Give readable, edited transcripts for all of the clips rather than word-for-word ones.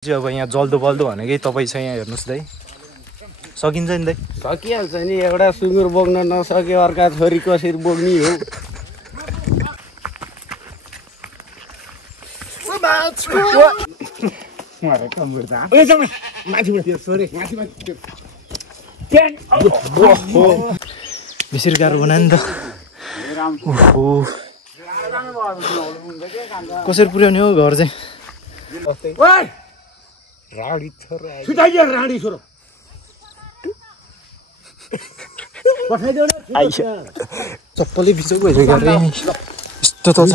अब यहाँ जल्दो बल्दो भनेकै तपाईँ छ यहाँ हेर्नुहोस् दाइ सकिन्छ नि दाइ सकिहाल्छ नि एउटा सुँगुर बोक्न नसके अर्का छोरी कसरी बोक्ने हो बेसी गाह्रो बनायो नि त कसरी पुर्याउने हो घर चाहिँ राडी छोरो चप्पलै बिचक भइसक्यो अरे यस्तो त छ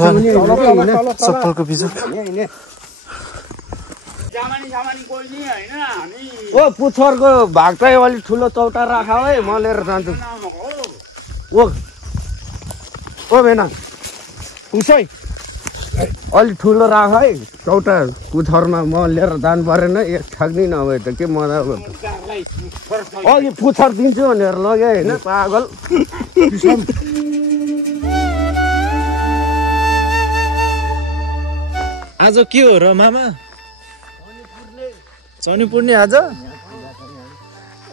चप्पलको बिचक ओ पुच्छरको भाग चाहिँ अलिक ठुलो चौटा राख है म लिएर जान्छु ओ भेना उसै अलिक ठुलो राख है चौटा पुच्छरमा म लिएर जानु परेन एक ठग्नी नभए त के मजा अघि पुच्छर दिन्छु भनेर लग्यो होइन पागल आज के हो र मामा चनी पुर्ने आज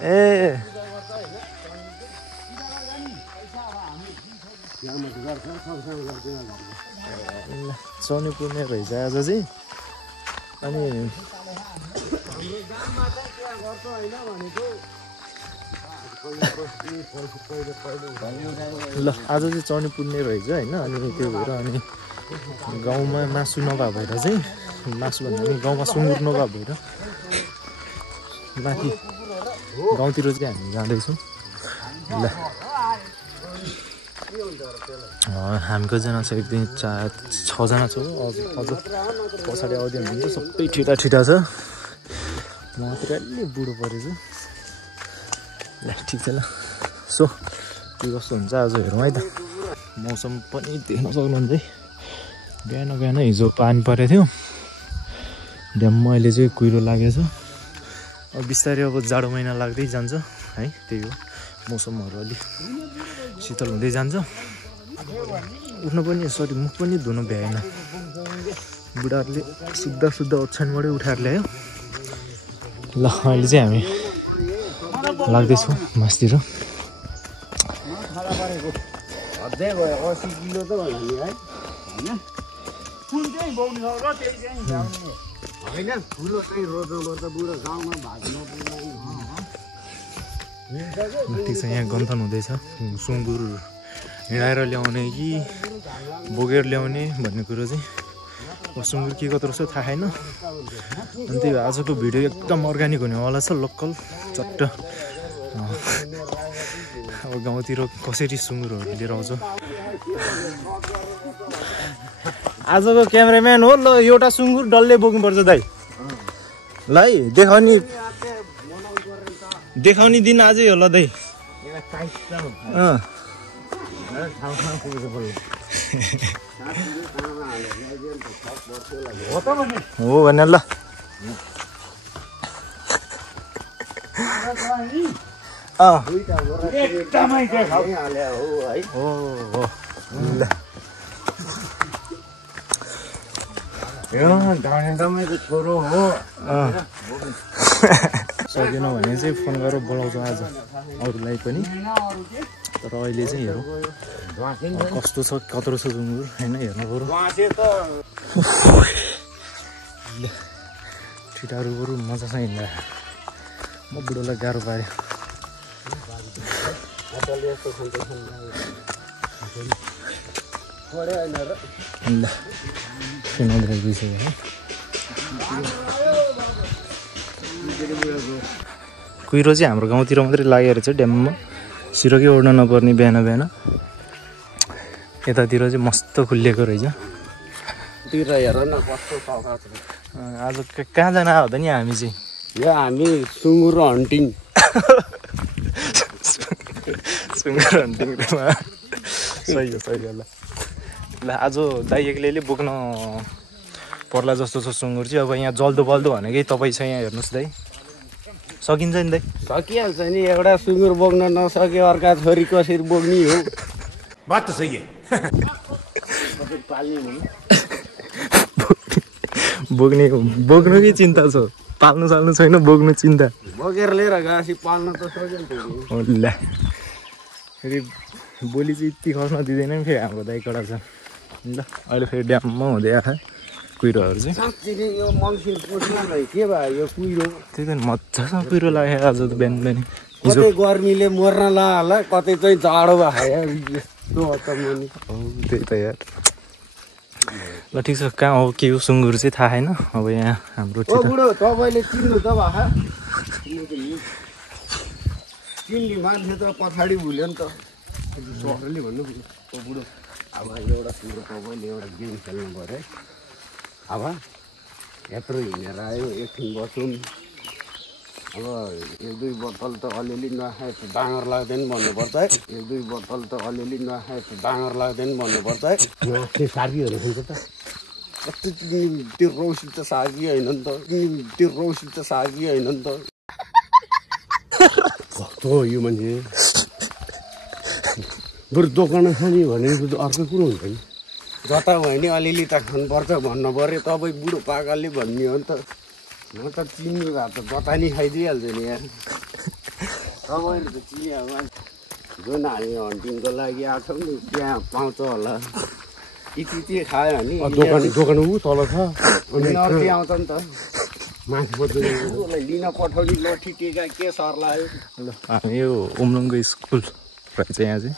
ए चनी पुर्ने रहेछ आज चाहिँ अनि ल आज चाहिँ चनी पुर्ने रहेछ होइन अनि त्यो भएर अनि गाउँमा मासु नभए भएर चाहिँ मासु भन्दा पनि गाउँमा सुँगुर नभए भएर माथि गाउँतिर चाहिँ हामी जाँदैछौँ ल हामीको जना छ एक दिन 6जना छ अझ पछाडि आउँदै हुनुहुन्छ सबै ठिटा ठिटा छ मात्र अलि बुढो परेछ ल ठिक छ ल सो के कस्तो हुन्छ आज हेरौँ है त मौसम पनि देख्न सक्नुहुन्छ है बिहान बिहान हिजो पानी परेको थियो ड्याममा अहिले चाहिँ कुहिरो लागेछ अब बिस्तारै अब जाडो महिना लाग्दै जान्छ है त्यही हो मौसमहरू अलिक शीतल हुँदै जान्छ उठ्न पनि सरी मुख पनि धुन भ्याएन बुढाहरूले शुद्ध ओछ्यानबाटै उठाएर ल्यायो ल अहिले चाहिँ हामी लाग्दैछौँ मासतिर ठिक छ यहाँ गन्थन हुँदैछ सुँगुर हिँडाएर ल्याउने कि बोकेर ल्याउने भन्ने कुरो चाहिँ सुँगुर के कत्रो छ थाहा छैन अनि त्यही आजको भिडियो एकदम अर्ग्यानिक हुनेवाला छ लोकल चट्ट अब गाउँतिर कसरी सुँगुरहरू लिएर आउँछ आजको क्यामेराम्यान हो ल एउटा सुँगुर डल्लै बोक्नुपर्छ दाइ ल है देखाउने दिन आजै हो ल दाइ हो भने ल छोरो हो सकेन भने चाहिँ फोन गरेर बोलाउँछ आज अरूलाई पनि तर अहिले चाहिँ हेरौँ कस्तो छ कत्रो छ सुँगुर होइन हेर्नु पऱ्यो ठिटाहरू बरु मजा छ हिँड्दा म बुढोलाई गाह्रो पारेँ ल कुहिरो चाहिँ हाम्रो गाउँतिर मात्रै लागेको रहेछ ड्याममा सिरकै ओड्न नपर्ने बिहान बिहान यतातिर चाहिँ मस्त खुलिएको रहेछ आज कहाँ जान आयो त नि हामी चाहिँ यो हामी सुँगुर हन्टिङ सुँगुर हन्टिङमा सही हो ल ल आज दाइ एक्लैले बोक्न पर्ला जस्तो छ सुँगुर चाहिँ अब यहाँ जल्दो बल्दो भनेकै तपाईँ छ यहाँ हेर्नुहोस् दाइ सकिन्छ नि दाइ सकिहाल्छ नि एउटा सुँगुर बोक्न नसके अर्का छोरी कसरी बोक्ने हो बात त सही है बोक्नुकै चिन्ता छ पाल्नु साल्नु छैन बोक्नु चिन्ता बोकेर लिएर गएपछि पाल्न त सक्यो नि ल फेरि बोली चाहिँ यति खस्न दिँदैन नि फेरि हाम्रो दाइ कडा छ ल अहिले फेरि ड्याममा हुँदै आएको कुहिरोहरू चाहिँ साँच्चै यो मङ्सिर पोस्नु के भयो यो कुहिरो त्यही त मजासँग कुहिरो लाग्यो आज त बिहान बिहान कतै गर्मीले मर्न ला होला कतै चाहिँ जाडो भयो त्यही त यार ल ठिक छ कहाँ हो के हो सुँगुर चाहिँ थाहा छैन अब यहाँ हाम्रो बुढो तपाईँले चिन्नु त भा चिन्ने मान्छे त पछाडि भुल्यो नि त सरले भन्नु बुढो अब एउटा कुरो तपाईँले एउटा गेम खेल्नु पऱ्यो है अब यत्रो हिँडेर आयो एकछिन बसौँ अब 1-2 बोतल त अलिअलि नखाए त डाँगर लाग्दैन भन्नुपर्छ है 1-2 बोतल त अलिअलि नखाए त डाँगर लाग्दैन भन्नुपर्छ है त्यो सागीहरू खान्छ त कस्तो त्यो रौसी त सागी होइन नि त त्यो रौसी त सागी होइन नि त भक्तो यो मान्छे बरु दोकान खाने भनेको त अर्कै कुरो हुन्छ नि जता भयो नि अलिअलि त खानुपर्छ भन्नु पऱ्यो तपाईँ बुढो पाकाले भन्ने हो नि त म त चिन्नु भए त बतानी खाइदिइहाल्छु नि यार तपाईँहरू त चिन्यो जुन हामी हन्टिङको लागि आएको छौँ नि त्यहाँ पाउँछ होला यति खायो भने दोकान ऊ तल छ अनि अर्कै आउँछ नि त मान्छे लिन पठाउने लट्ठी टिका के सर लाग्यो ल हामी यो उम्लुङको स्कुल रहेछ यहाँ चाहिँ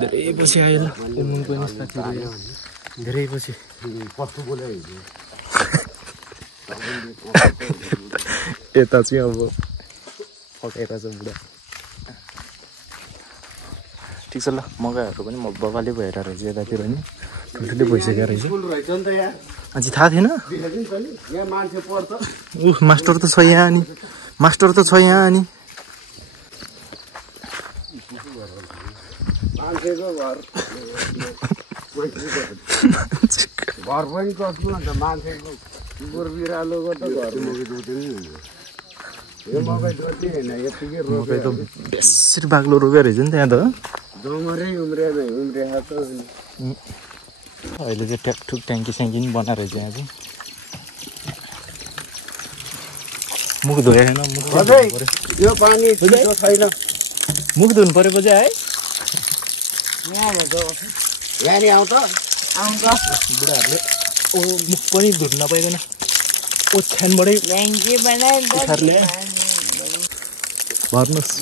धेरै पछि आयो ल उम्लुङको नि साथीहरू धेरै पछि कस्तो बोलायो यता चाहिँ अब पकाएर छ बुढा ठिक छ ल मगाइहरू पनि म बगाले भएर रहेछ यतातिर नि ठुल्ठुलै भइसक्यो रहेछ अझै थाहा थिएन मास्टर त छ यहाँ अनि मास्टर त छ यहाँ अनि घर पनि कस्तो अन्त मान्छेको कुकुर बिरालोको त घर मकै जोते नि हुन्छ यो मकै जोते होइन यतिकै मकै त बेसरी बाक्लो रोप्यो रहेछ नि त्यहाँ त जमरै उम्रिएको त अहिले चाहिँ ट्याकठुक ट्याङ्की स्याङ्की पनि बनाएर रहेछ यहाँ चाहिँ मुख धोयो छैन यो पानी छिटो छैन मुख धुनु पऱ्यो पछि है यहाँ आउँछ बुढाहरूले ओ मुख पनि धुन नपाइँदैन ओछ्यानबाटै उठारले भर्नुहोस्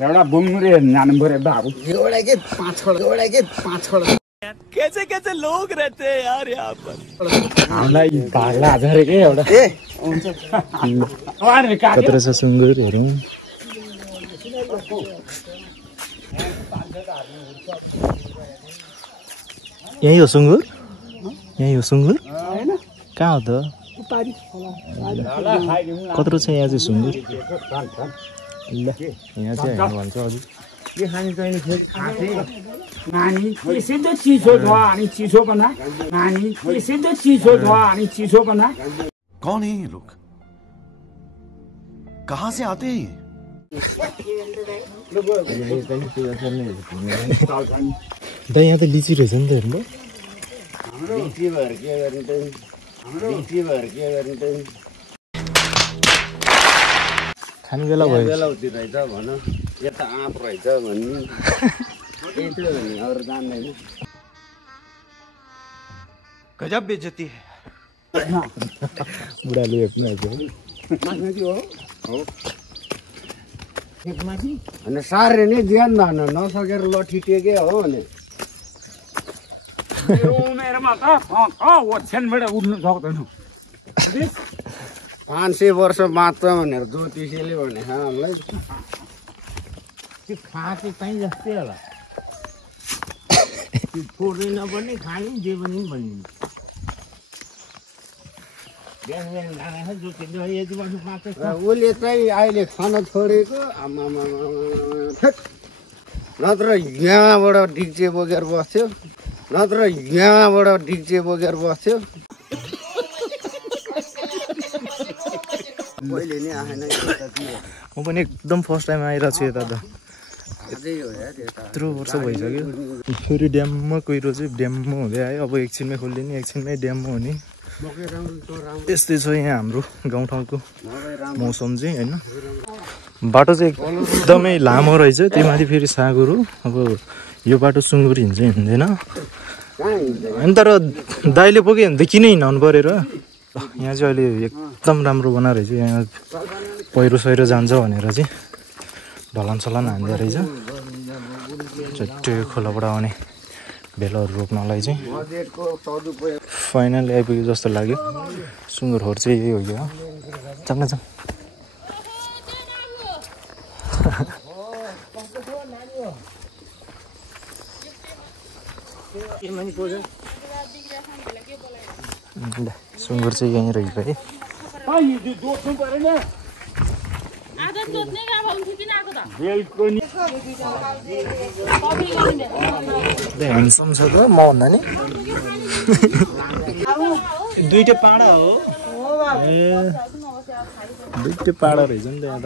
एउटा बुङ्रे जानु पऱ्यो बाबु एउटा के 5 खडा कैसे कैसे लोग रहते हैं यार यहाँ पर हामीलाई भाग्ला झरेकै एउटा कत्रो छ सुँगुरहरू यही हो सुँगुर कहाँ हो त कत्रो छ यहाँ चाहिँ सुँगुर ल यहाँ चाहिँ होइन भन्छ अझै के खाने चाहिने नानी यसै त चिसो छ अनि चिसो बना नानी यसै त चिसो छ अनि चिसो बना कौन है ये लोग कहाँ से आते हैं दाइ यहाँ त लिची रहेछ नि त हेर्नु खाने बेला भयो बेलाउति रहेछ भन यता आँप रहेछ भन्ने त्यही थियो भने अरू जान्दैन गजब बेइज्जती है बुढाले हेप्नु अनि साह्रै नै ध्यान धान नसकेर लट्ठी टेके हो भने उमेरमा त ओछ्यानबाट उठ्नु सक्दैन 500 वर्ष मात्र भनेर ज्योतिषीले भने हामीलाई त्यो खाएको चाहिँ जस्तै होला त्यो छोड्दैन पनि खाने जे पनि भनिदिनु बिहान खाना जोतिन्छ यति वर्ष मात्र उसले चाहिँ अहिले खान छोडेको आमामा नत्र यहाँबाट डिक्चे बोकेर बस्थ्यो पहिले नै आएन म पनि एकदम फर्स्ट टाइम आइरहेको छु यता त अझै हो यार यता यत्रो वर्ष भइसक्यो फेरि ड्याममा कुहिरो चाहिँ ड्याममा हुँदै आयो अब एकछिनमै खोलिदिने एकछिनमै ड्याममा हुने यस्तै छ यहाँ हाम्रो गाउँठाउँको मौसम चाहिँ होइन बाटो चाहिँ एकदमै लामो रहेछ त्यही माथि फेरि साँगुरो अब यो बाटो सुँगुर हिँड्छ हिँड्दैन अनि तर दाइले पुग्यो भने त किन हिँडाउनु पऱ्यो र यहाँ चाहिँ अहिले एकदम राम्रो बनाएर रहेछ यहाँ पहिरो सहिरो जान्छ भनेर चाहिँ ढलान सलान हान्दै रहेछ चट्टै खोलाबाट आउने भेलहरू रोक्नलाई चाहिँ फाइनल आइपुग्यो जस्तो लाग्यो सुँगुरहरू चाहिँ यही हो क्या जान्न जाउँ सुँगुर चाहिँ यहीँ रहेछ है ह्यान्डसम छ त म भन्दा नि दुईटै पाडा हो दुईटै पाडा रहेछ नि त यहाँ त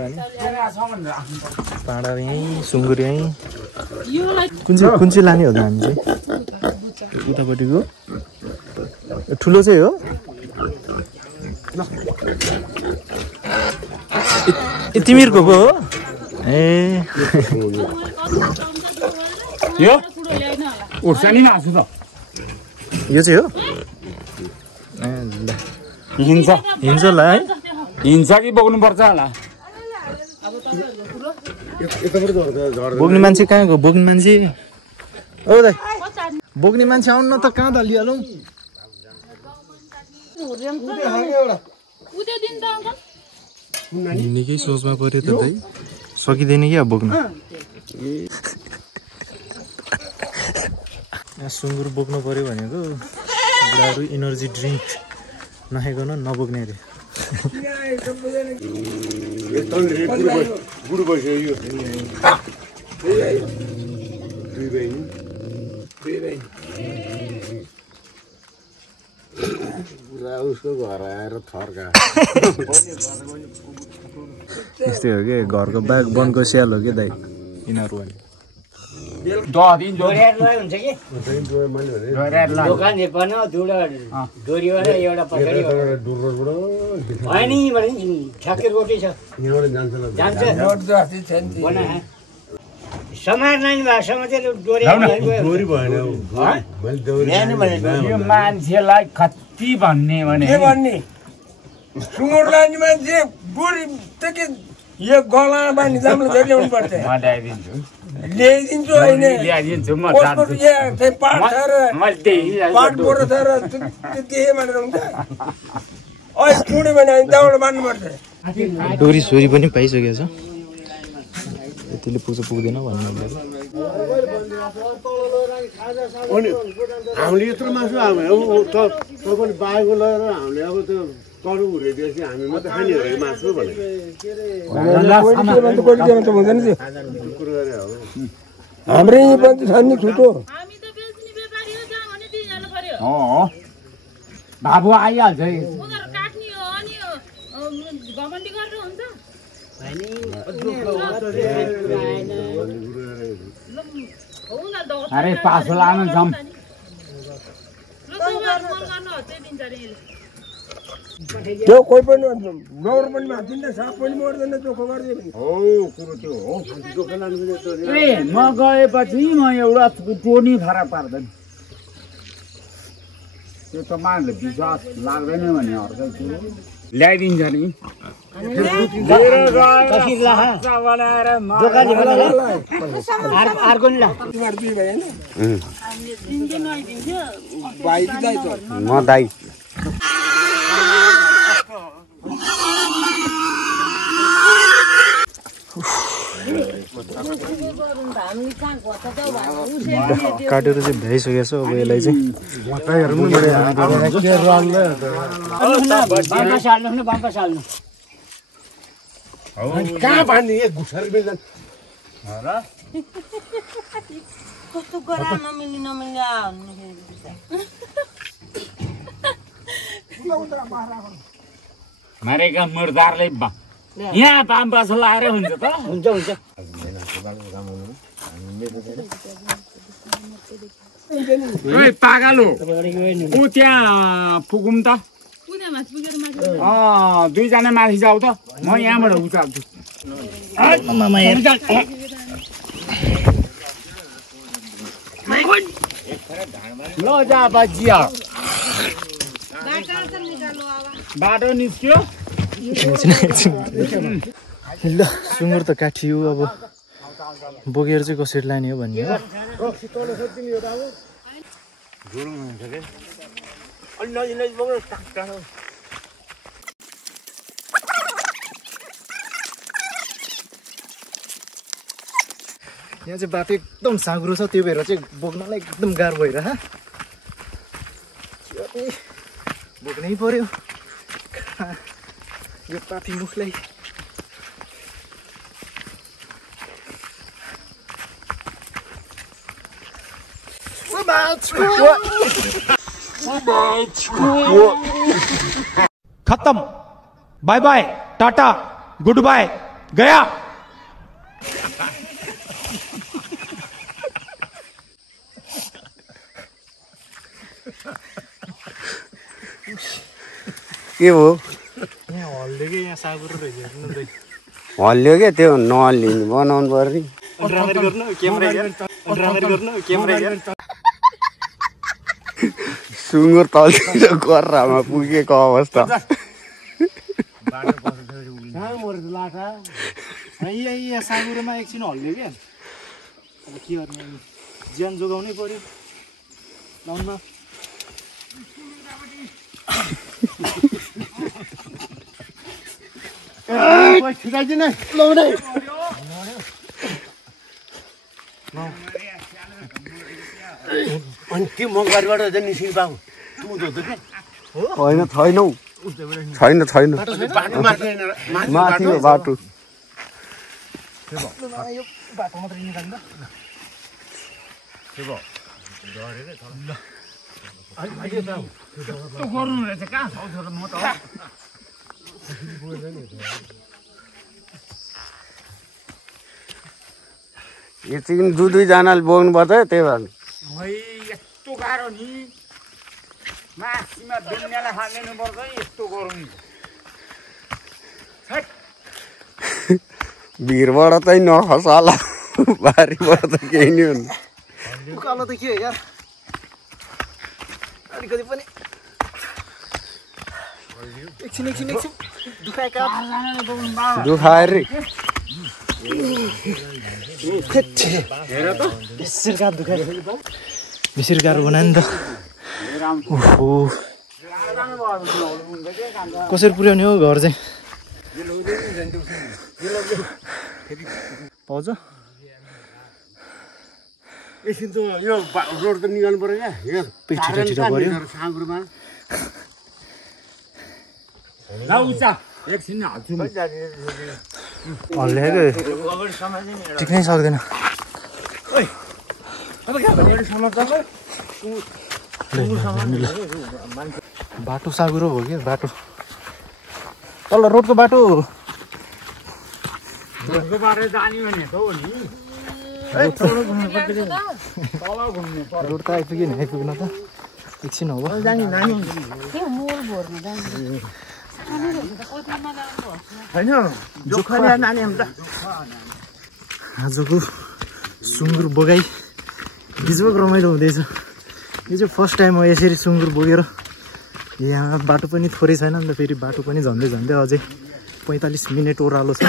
पाडा यहीँ सुँगुर यहीँ कुन चाहिँ लाने हो त हामी चाहिँ उतापट्टिको ठुलो चाहिँ हो तिमीहरूको पो हो ए यो उर्सानी मासु त यो चाहिँ हो ए ल हिँड्छ हिँड्छ होला है हिँड्छ कि बोक्नुपर्छ होला बोक्ने मान्छे कहाँ गयो बोक्ने मान्छे ओ दाइ बोक्ने मान्छे आउनु न त कहाँ त लिहालौँ निकै सोचमा पऱ्यो त दाइ सकिँदैन कि अब बोक्नु यहाँ सुँगुर बोक्नु पऱ्यो भनेको बुढाहरू इनर्जी ड्रिङ्क नखाइकन नबोक्ने अरे उसको घर आएर थर्का त्यस्तै हो कि घरको ब्याग बनको स्याल हो कि दाइ यिनीहरू भने 10 दिन जोडेर लय हुन्छ कि दोकान हेर्नु दुडो डोरीबाट एउटा पछाडि होइन नि भने ठ्याक्कै रोटी छ जान्छ समार नानी भाषामा चाहिँ डोरी यो मान्छेलाई कति भन्ने भने के भन्ने सुँगुर लाने मान्छे डोरी त के यो गला बानी जाम्लो झै ल्याउनु पर्छ म ल्याइदिन्छु ल्याइदिन्छु होइन ल्याइदिन्छु म कसको चाहिँ पाट छ र मैले देखिरहेको पाट बोरो छ र त्यो भनेर हुन्छ अहिले टुड्यो भने हामी दाउबाट बान्नुपर्छ डोरी सोरी पनि पाइसकेको छ यतिले पुग्छ पुग्दैन भन्नु हामीले यत्रो मासु तपाईँले बाएको लगेर हामीले अब त्यो तरु हुर्किएपछि हामी मात्रै खाने हो मासु भनेको हाम्रै पनि छ नि छुटो बाबु आइहाल्छ अरे पासो लानु जाउँ त्यो कोही पनि नौर पनि भाँचिन्छ साप पनि मर्दैन चोखो गरिदियो भने ए म गएपछि म एउटा टोनी फरक पार्दैन त्यो त मान्छेले विश्वास लाग्दैन भने अर्कै कुरो ल्याइदिन्छ नि म दाइ काटेर चाहिँ भ्याइसकेको छ अब यसलाई चाहिँ कहाँ भन्ने घुसेर बेल्दैन कस्तो गरा नमिल्ने मारेका मुर्दारले यहाँ पाम बास लाएर हुन्छ त हुन्छ हुन्छ ओइ पागलो ऊ त्यहाँ पुगौँ त दुईजना माथि जाऊ त म यहाँबाट उचाल्छु ल जा बजिया बाटो निस्क्यो ल सुँगुर त काटियो अब बोकेर चाहिँ कसरी लाने हो भन्ने हो यहाँ चाहिँ बाटो एकदम साँघुरो छ त्यो भएर चाहिँ बोक्नलाई एकदम गाह्रो भइरह बोक्नै पर्यो यो पापी मुखलाई खत्म bye bye tata goodbye गया के हो यहाँ हल्लियो कि यहाँ साँघुरो रहेछ हेर्नु हल्लियो क्या त्यो नहल्लिनु बनाउनु पर्ने सुँगुर तल्लो गर्रामा पुगेको अवस्था यहाँ साँघुरोमा एकछिन हल्लियो क्या अब के गर्ने ज्यान जोगाउनै पर्यो लाउनमा अनि त्यो मगबारीबाट चाहिँ निस्किनु पाऊ होइन छैनौ छैन छैन बाटो माथि हो बाटो बाटो मात्रै निकाल्नु गर्नु रहेछ कहाँ छ म त यो चाहिँ दुई दुईजनाले बोक्नु पर्छ त्यही भएर यस्तो गाह्रो नि मासीमा दुनियाँलाई हाल्नु पर्छ यस्तो गरौँ नि भिरबाट चाहिँ नखसाला बारीबाट त केही नि हुनु उकालो त के हो यार अलिकति पनि एकछिन एकछिन एकछिन दुखाएर बेसी गाह्रो दुखाएर बेसी गाह्रो बनायो नि त ओहो कसरी पुर्याउने हो घर चाहिँ पाउँछ एकछिन त यो रोड त निकाल्नु पर्यो क्या पिठो छिटो पर्यो साँघुरोमा एकछिन हाल्छु हल्ल्याएको टिक्नै सक्दैन बाटो साँघुरो हो क्या बाटो तल रोडको बाटो जाने भने त हो नि रोड त आइपुग्यो नि आइपुग्न त एकछिन हो आजको सुँगुर बोकाइ बिजोक रमाइलो हुँदैछ यो चाहिँ फर्स्ट टाइम हो यसरी सुँगुर बोकेर यहाँ बाटो पनि थोरै छैन नि त फेरि बाटो पनि झन्डै झन्डै अझै 45 मिनट ओह्रालो छ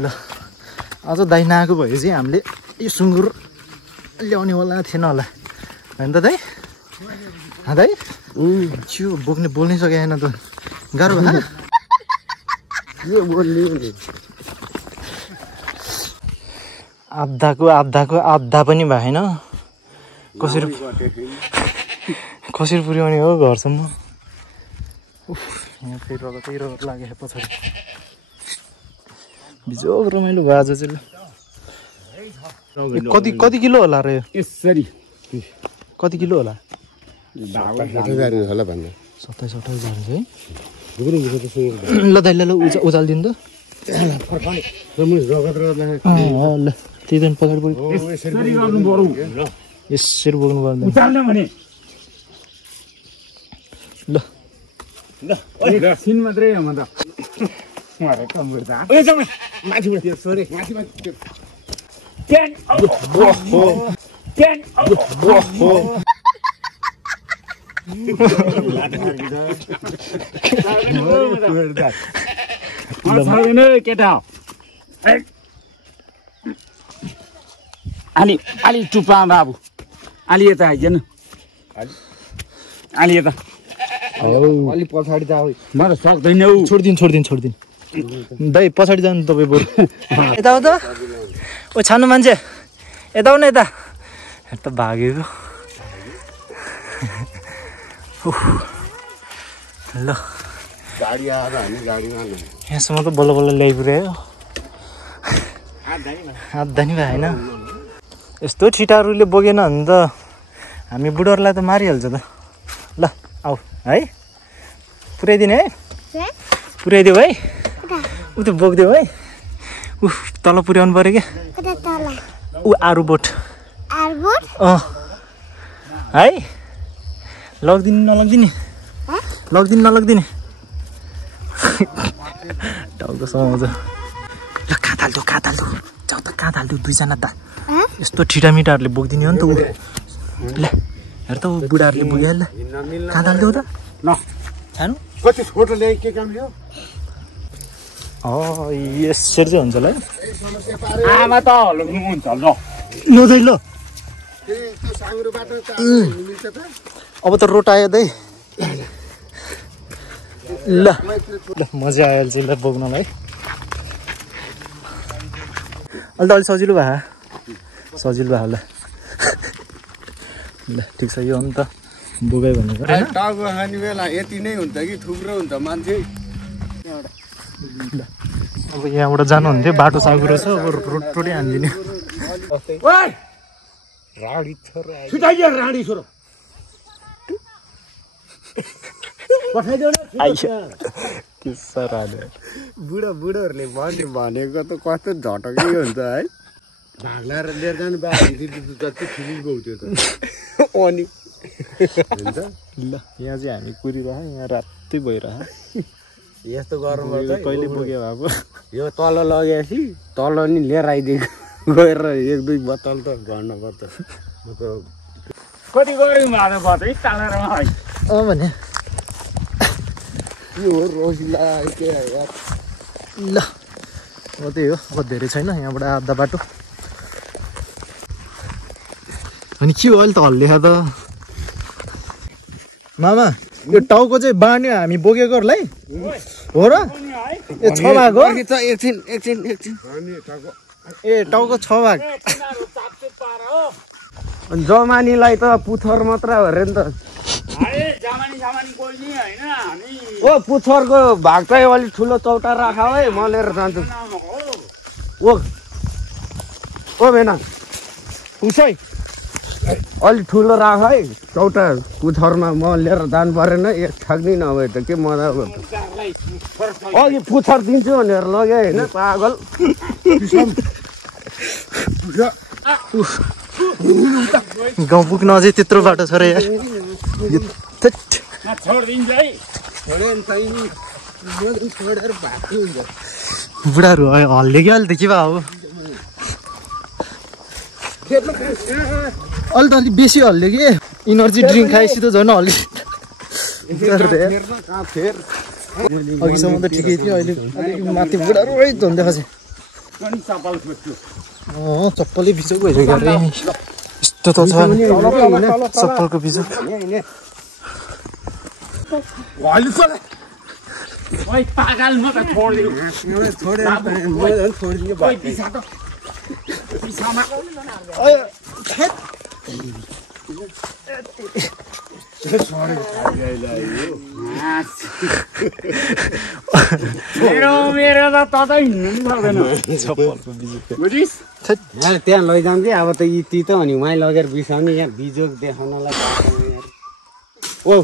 ल अझ दाइ नआएको भए चाहिँ हामीले यो सुँगुर ल्याउने होला थिएन होला होइन त दाइ दाइ छियो बोक्ने बोल्नै सकेन त गाह्रो भयो आधाको आधा पनि भएन कसरी पुर्याउने हो घरसम्म यहाँ फेरि त्यही रोड लाग्यो पछाडि बिजोक रमाइलो भयो आज चाहिँ कति किलो होला र यो यसरी कति किलो होला 60,000 होला भन्दा 27 28 जान्छ है ल दाइ ल उचालिदिनु त ल त्यही त पछाडि पऱ्यो यसरी गर्नु पर्यो यसरी बोक्नु पर्दैन उचाल्नु भने ल एकछिन मात्रै हो म त मारे कम्बर त माथिबाट सरी माथिबाट क्यान केटा अलि टुप्पा बाबु अलि यता आइज न अलि यता अलि पछाडि त म त सक्दैन हौ छोडिदिनु दाइ पछाडि जानु तपाईँ बरु यता हो त ओ छानु मान्छे यता हो न यता त भागेको ल गाडी आएर हामी गाडीमा यहाँसम्म त बल्ल बल्ल ल्याइपुर्यायो हातधानी भयो होइन यस्तो छिटाहरूले बोकेन भने त हामी बुढोहरूलाई त मारिहाल्छ त ल आऊ है पुऱ्याइदिने है पुऱ्याइदेऊ है ऊ त्यो बोकिदेऊ है ऊ तल पुर्याउनु पऱ्यो क्या ऊ आरु बोट है लगिदिने नलगिदिने टाउको समाउँछ ल कहाँ थाल्दो जाऊ त कहाँ थाल्दो दुईजना त यस्तो ठिटामिटाहरूले बोकिदिने हो नि त ऊ ल हेर त ऊ बुढाहरूले बोकिहाल्छ कहाँ थाल्दो त ल छानु कति फोटो ल्याए के काम ल्यायो यसरी चाहिँ हुन्छ ल आमा त लग्नुहुन्छ ल ल अब त रोटायो दाइ ल मजा आइहाल्छ ल बोक्नलाई अहिले त अलिक सजिलो भयो ल ल ठिक छ यो अन्त बोकाइ भनेको टाउको खाने बेला यति नै हुन्छ कि थुप्रो हुन्छ मान्छे ल अब यहाँबाट जानुहुन्थ्यो बाटो साँघुरो छ अब रोटै हानिदिने राडी छोरो बुढोहरूले भनेको त कस्तो झटकै हुन्छ है भाग्लाएर लिएर जानु जति फिलिङ गाउँथ्यो त अनि ल यहाँ चाहिँ हामी कुरिरह यहाँ रातै भइरह यस्तो गरम कहिले बोक्यो अब यो तल लगेपछि तल नि लिएर आइदिएको गएर एक दुई बोतल त गर्नुपर्छ कति गऱ्यौँ आज बत्ती टालेर भने यो हो रोसिला ल अब त्यही हो अब धेरै छैन यहाँबाट आधा बाटो अनि के हो अहिले त हल्लिया त मामा यो टाउको चाहिँ बाँड्यो हामी बोकेकोहरूलाई हो र ए 6 भाग हो एकछिन ए टाउको 6 भाग जमानीलाई त पुथर मात्र हो अरे नि त ओ पुथरको भाग चाहिँ अलिक ठुलो चौटा राख है म लिएर जान्छु ओ भेना उसै अलिक ठुलो राख है चौटा पुथरमा म लिएर जानु परेन एक ठग्नी नभए त के मजा अघि पुथर दिन्छु भनेर लग्यो होइन पागल गाउँ पुग्न अझै त्यत्रो बाटो छ र यार बुढाहरू हल्ले कि अहिले त के भयो अब अहिले त अलिक बेसी हल्यो कि इनर्जी ड्रिङ्क खाएपछि त झन् हल्यो अघिसम्म त ठिकै थियो अहिले अलिक माथि बुढाहरू झन् देखाएको चप्पलै बिचक भइसक्यो अरे यस्तो त छ चप्पलको बिचक पागल म त मेरो त ततै हिँड्नु सक्दैन त्यहाँ लैजान्थे अब त यी ती त अनि उहाँ लगेर बिसाउने यहाँ बिजोग देखाउनलाई ओ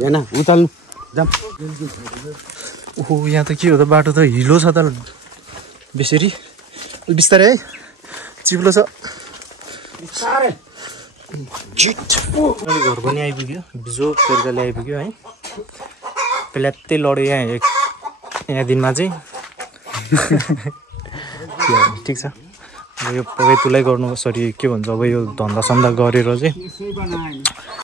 हेर्न उचाल्नु ओहो यहाँ त के हो त बाटो त हिलो छ त बेसरी बिस्तारै है चिप्लो छ घर पनि आइपुग्यो बिजो तरिकाले आइपुग्यो है पेल्यात्तै लड्यो यहाँ दिनमा चाहिँ ठिक छ अब यो पकाइ तुलाइ गर्नु सरी के भन्छ अब यो धन्दा सन्दा गरेर चाहिँ